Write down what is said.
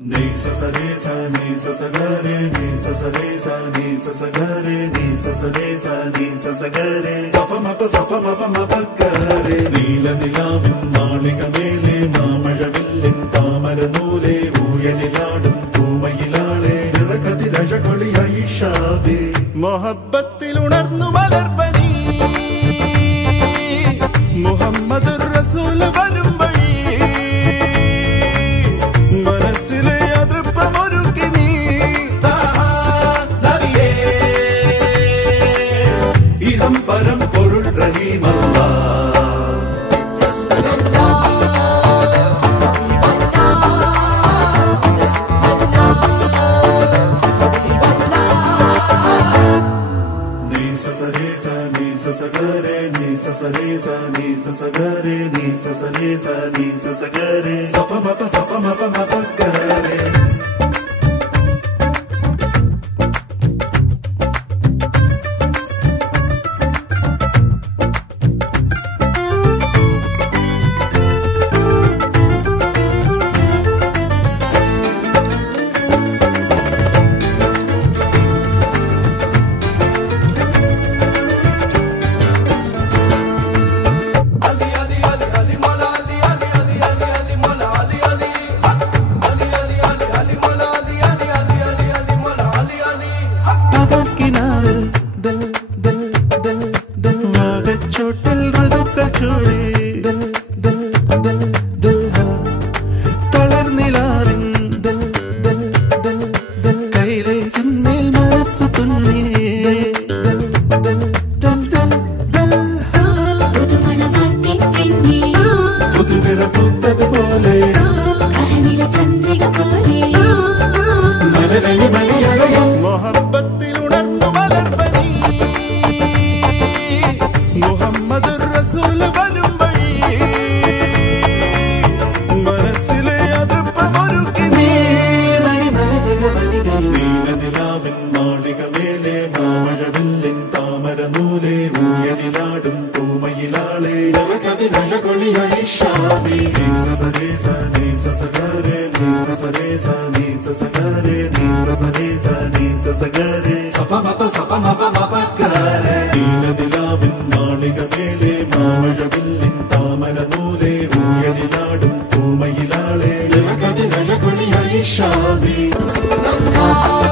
Ni sa sa re sa ni sa sa ga re ni sa sa re sa ni sa sa ga re ni sa sa re sa ni sa sa ga re sa pa ma pa ga re നീല നിലാവിൻ മാളികമേലെ മാമഴവില്ലിൻ താമരനൂലെ ഊയലിലാടും പൂമയിലാളെ നിറകതിരഴകൊളിയായി ഷാബി മൊഹബ്ബത്തിൽ ഉണർന്നു മലർപനി മുഹമ്മദുർ റസൂൽ വരും വഴി മനസ്സിലെ അതൃപ്പമൊരുക്കി നീ ഇഹം പരം പൊരുൾ റഹീമല്ലാ Shall be